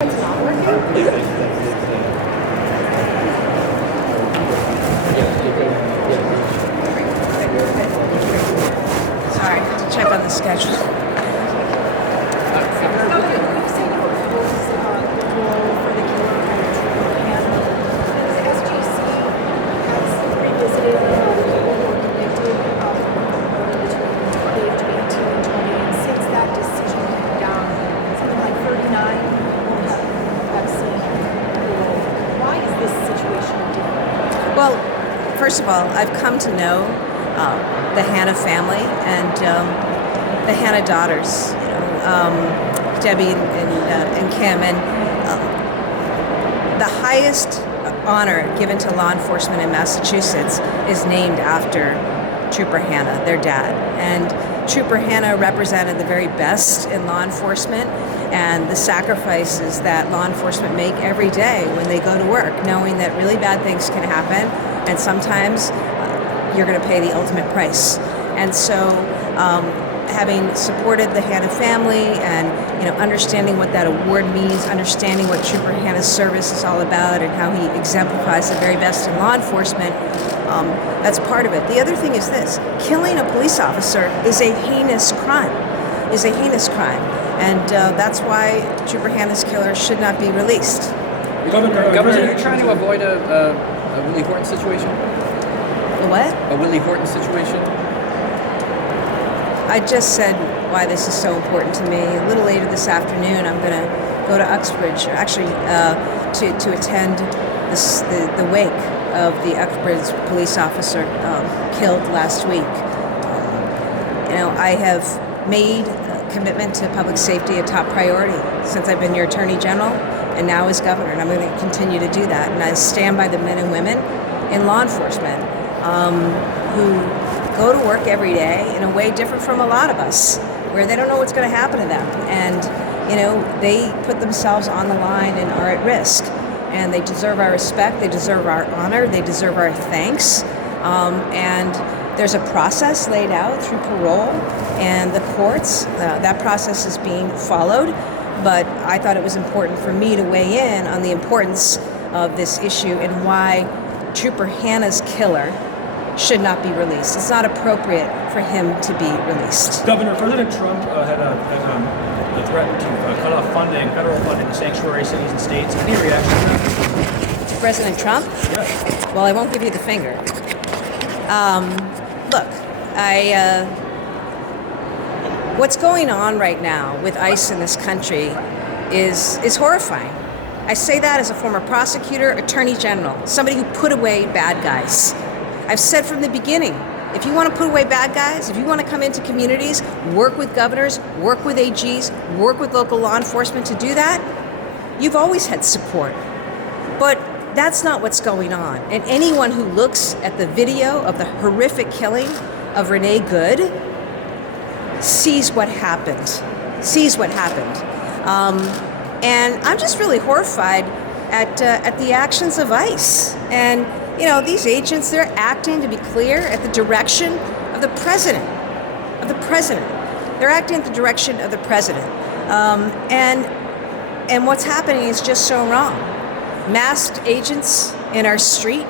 It's not working? Sorry, to check on the schedule. Well, first of all, I've come to know the Hanna family and the Hanna daughters, Debbie and Kim, and the highest honor given to law enforcement in Massachusetts is named after Trooper Hanna, their dad. And Trooper Hanna represented the very best in law enforcement and the sacrifices that law enforcement make every day when they go to work, knowing that really bad things can happen, and sometimes you're going to pay the ultimate price. And so having supported the Hanna family and understanding what that award means, understanding what Trooper Hanna's service is all about and how he exemplifies the very best in law enforcement, that's part of it. The other thing is this: killing a police officer is a heinous crime, and that's why Trooper Hanna's killer should not be released. Governor, are you trying to avoid a Willie Horton situation? A what? A Willie Horton situation? I just said why this is so important to me. A little later this afternoon, I'm going to go to Uxbridge, actually to attend the wake of the Uxbridge police officer killed last week. I have made a commitment to public safety a top priority since I've been your Attorney General and now as Governor, and I'm going to continue to do that. And I stand by the men and women in law enforcement who go to work every day in a way different from a lot of us, where they don't know what's going to happen to them. And, they put themselves on the line and are at risk. And they deserve our respect, they deserve our honor, they deserve our thanks. And there's a process laid out through parole and the courts. That process is being followed. But I thought it was important for me to weigh in on the importance of this issue and why Trooper Hanna's killer should not be released. It's not appropriate for him to be released. Governor, President Trump had a threat to cut off federal funding to sanctuary cities and states. Any reaction to that? President Trump? Yes. Well, I won't give you the finger. Look, what's going on right now with ICE in this country is horrifying. I say that as a former prosecutor, attorney general, somebody who put away bad guys. I've said from the beginning, if you want to put away bad guys, if you want to come into communities, work with governors, work with AGs, work with local law enforcement to do that, you've always had support. But that's not what's going on. And anyone who looks at the video of the horrific killing of Renee Good sees what happened. And I'm just really horrified at the actions of ICE. And these agents, they're acting, to be clear, at the direction of the president. They're acting at the direction of the president. And what's happening is just so wrong. Masked agents in our street,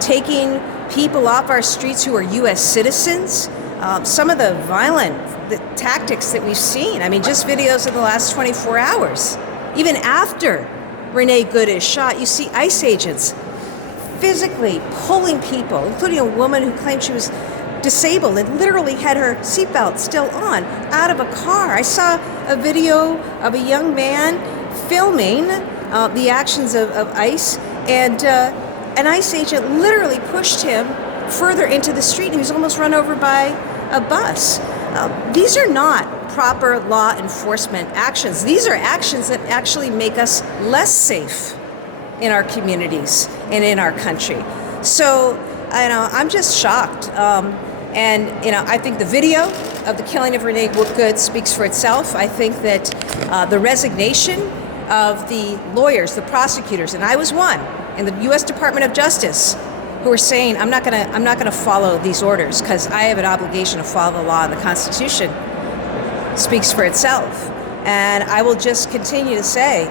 taking people off our streets who are U.S. citizens. Some of the violent tactics that we've seen. I mean, just videos of the last 24 hours. Even after Renee Good is shot, you see ICE agents physically pulling people, including a woman who claimed she was disabled and literally had her seatbelt still on, out of a car. I saw a video of a young man filming the actions of ICE, and an ICE agent literally pushed him further into the street, and he was almost run over by a bus. These are not proper law enforcement actions. These are actions that actually make us less safe in our communities and in our country. So, I'm just shocked. And I think the video of the killing of Renee Good speaks for itself. I think that the resignation of the lawyers, the prosecutors, and I was one in the U.S. Department of Justice, who are saying, I'm not gonna follow these orders because I have an obligation to follow the law and the Constitution, speaks for itself. And I will just continue to say,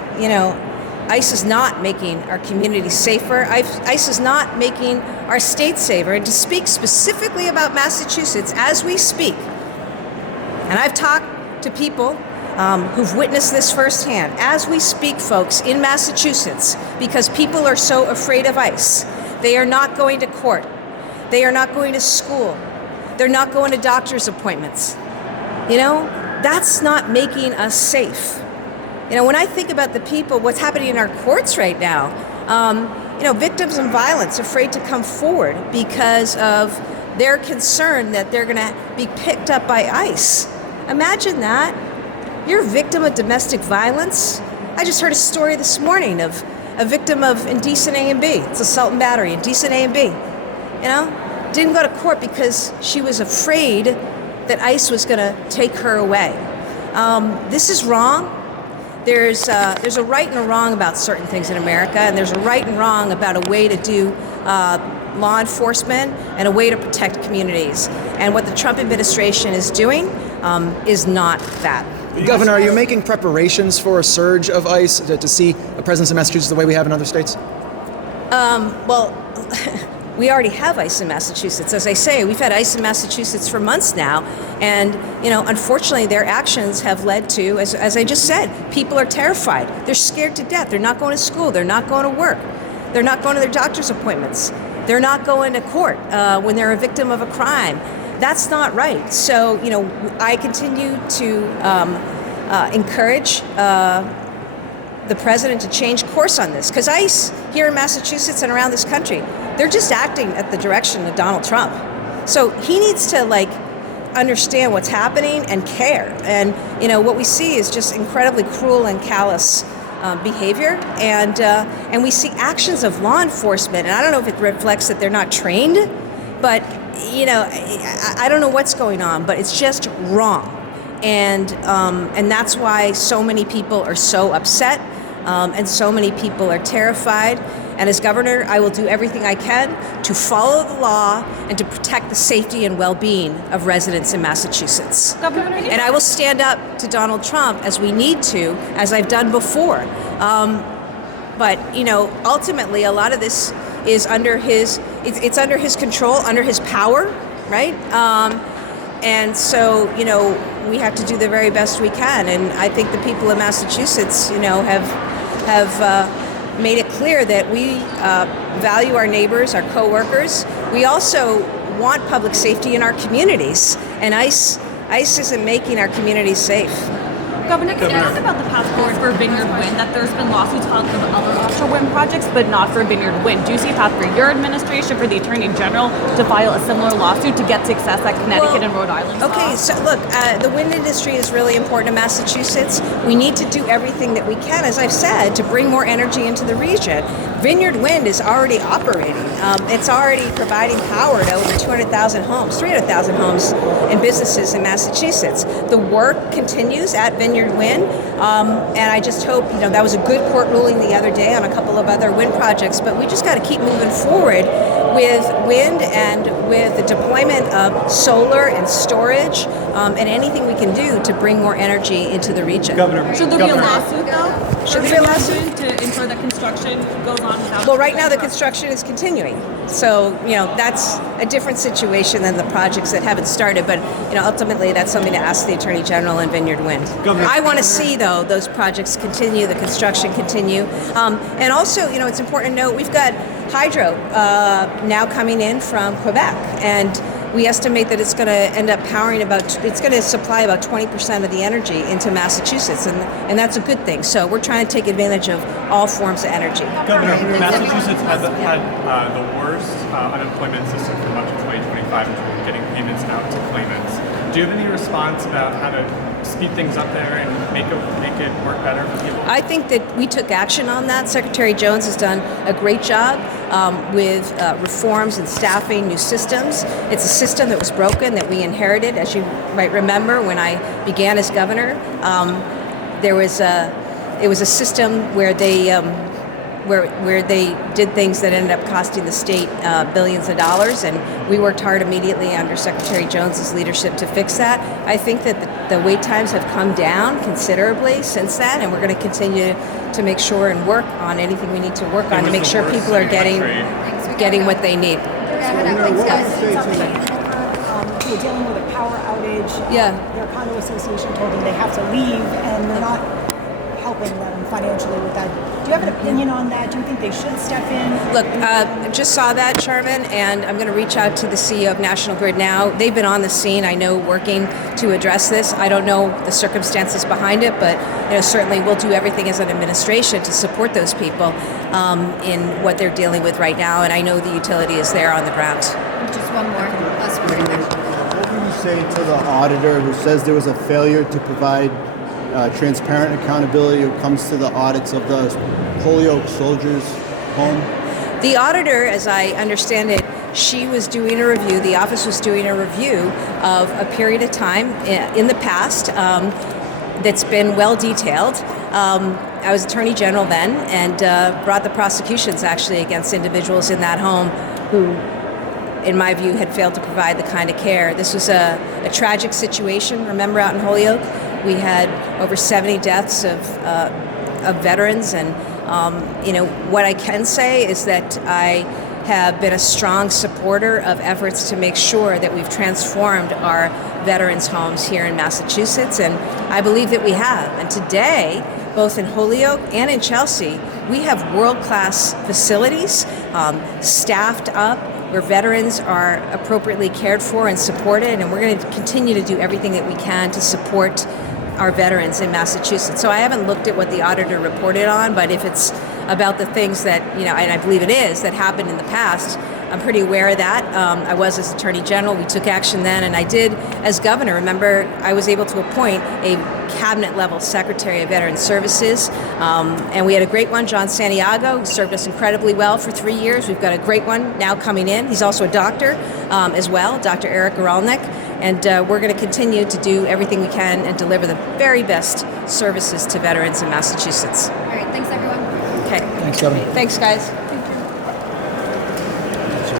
ICE is not making our communities safer. ICE is not making our state safer. And to speak specifically about Massachusetts as we speak, and I've talked to people who've witnessed this firsthand, as we speak, folks, in Massachusetts, because people are so afraid of ICE. They are not going to court. They are not going to school. They're not going to doctor's appointments. That's not making us safe. When I think about the people, what's happening in our courts right now, victims of violence afraid to come forward because of their concern that they're going to be picked up by ICE. Imagine that. You're a victim of domestic violence. I just heard a story this morning of a victim of indecent A&B. It's assault and battery, indecent A&B. Didn't go to court because she was afraid that ICE was going to take her away. This is wrong. There's a right and a wrong about certain things in America, and there's a right and wrong about a way to do law enforcement and a way to protect communities. And what the Trump administration is doing is not that. Governor, are you making preparations for a surge of ICE to see a presence in Massachusetts the way we have in other states? Well, we already have ICE in Massachusetts. As I say, we've had ICE in Massachusetts for months now. And, unfortunately, their actions have led to, as I just said, people are terrified. They're scared to death. They're not going to school. They're not going to work. They're not going to their doctor's appointments. They're not going to court when they're a victim of a crime. That's not right. So, I continue to encourage the president to change course on this, because ICE here in Massachusetts and around this country, they're just acting at the direction of Donald Trump. So he needs to understand what's happening and care. And what we see is just incredibly cruel and callous behavior, and we see actions of law enforcement. And I don't know if it reflects that they're not trained, but I don't know what's going on, but it's just wrong. And that's why so many people are so upset, and so many people are terrified. And as governor, I will do everything I can to follow the law and to protect the safety and well-being of residents in Massachusetts. And I will stand up to Donald Trump as we need to, as I've done before. But ultimately, a lot of this is under it's under his control, under his power, right? And so, we have to do the very best we can. And I think the people of Massachusetts, have made it clear that we value our neighbors, our coworkers. We also want public safety in our communities, and ICE isn't making our communities safe. Governor, can you talk about the path forward for Vineyard Wind? That there's been lawsuits filed for the other offshore wind projects, but not for Vineyard Wind. Do you see a path for your administration, for the Attorney General, to file a similar lawsuit to get success at Connecticut and Rhode Island? Okay, so look, the wind industry is really important to Massachusetts. We need to do everything that we can, as I've said, to bring more energy into the region. Vineyard Wind is already operating. It's already providing power to over 200,000 homes, 300,000 homes and businesses in Massachusetts. The work continues at Vineyard Wind, and I just hope, that was a good court ruling the other day on a couple of other wind projects, but we just got to keep moving forward with wind and with the deployment of solar and storage, and anything we can do to bring more energy into the region. Governor, Should there be a lawsuit, though? Should there be a lawsuit? To ensure that construction goes on without... Well, right now the construction is continuing. So, that's a different situation than the projects that haven't started. But, ultimately that's something to ask the Attorney General and Vineyard Wind. Governor, I want to see, though, those projects continue, the construction continue. And also, it's important to note we've got hydro now coming in from Quebec. And we estimate that it's going to end up it's going to supply about 20% of the energy into Massachusetts, and that's a good thing. So we're trying to take advantage of all forms of energy. Governor, Massachusetts has had the worst unemployment system for much of 2025 in terms of getting payments out to claimants. Do you have any response about how to speed things up there and make it work better for people? I think that we took action on that. Secretary Jones has done a great job with reforms and staffing, new systems. It's a system that was broken that we inherited, as you might remember when I began as governor. It was a system where they where they did things that ended up costing the state billions of dollars, and we worked hard immediately under Secretary Jones's leadership to fix that. I think that the wait times have come down considerably since then, and we're going to continue to make sure and work on anything we need to work on to make sure people are getting what they need. Who are dealing with a power outage. Yeah. Their condo association told them they have to leave, and they're not helping them financially with that. Do you have an opinion on that? Do you think they should step in? Look, I just saw that, Sherman, and I'm going to reach out to the CEO of National Grid now. They've been on the scene, I know, working to address this. I don't know the circumstances behind it, but certainly we'll do everything as an administration to support those people in what they're dealing with right now, and I know the utility is there on the ground. Just one more. What would you say to the auditor who says there was a failure to provide transparent accountability when it comes to the audits of the Holyoke Soldiers home? The auditor, as I understand it, she was doing a review, the office was doing a review of a period of time in the past that's been well detailed. I was Attorney General then and brought the prosecutions actually against individuals in that home who, in my view, had failed to provide the kind of care. This was a tragic situation. Remember, out in Holyoke, we had over 70 deaths of veterans, and what I can say is that I have been a strong supporter of efforts to make sure that we've transformed our veterans' homes here in Massachusetts, and I believe that we have. And today, both in Holyoke and in Chelsea, we have world-class facilities, staffed up, where veterans are appropriately cared for and supported, and we're going to continue to do everything that we can to support our veterans in Massachusetts. So I haven't looked at what the auditor reported on, but if it's about the things that, and I believe it is, that happened in the past, I'm pretty aware of that. I was as Attorney General. We took action then, and I did as Governor. Remember, I was able to appoint a cabinet-level Secretary of Veterans Services, and we had a great one, John Santiago, who served us incredibly well for 3 years. We've got a great one now coming in. He's also a doctor as well, Dr. Eric Goralnik, and we're going to continue to do everything we can and deliver the very best services to veterans in Massachusetts. All right, thanks everyone. Okay. Thanks, Governor. Thanks, guys.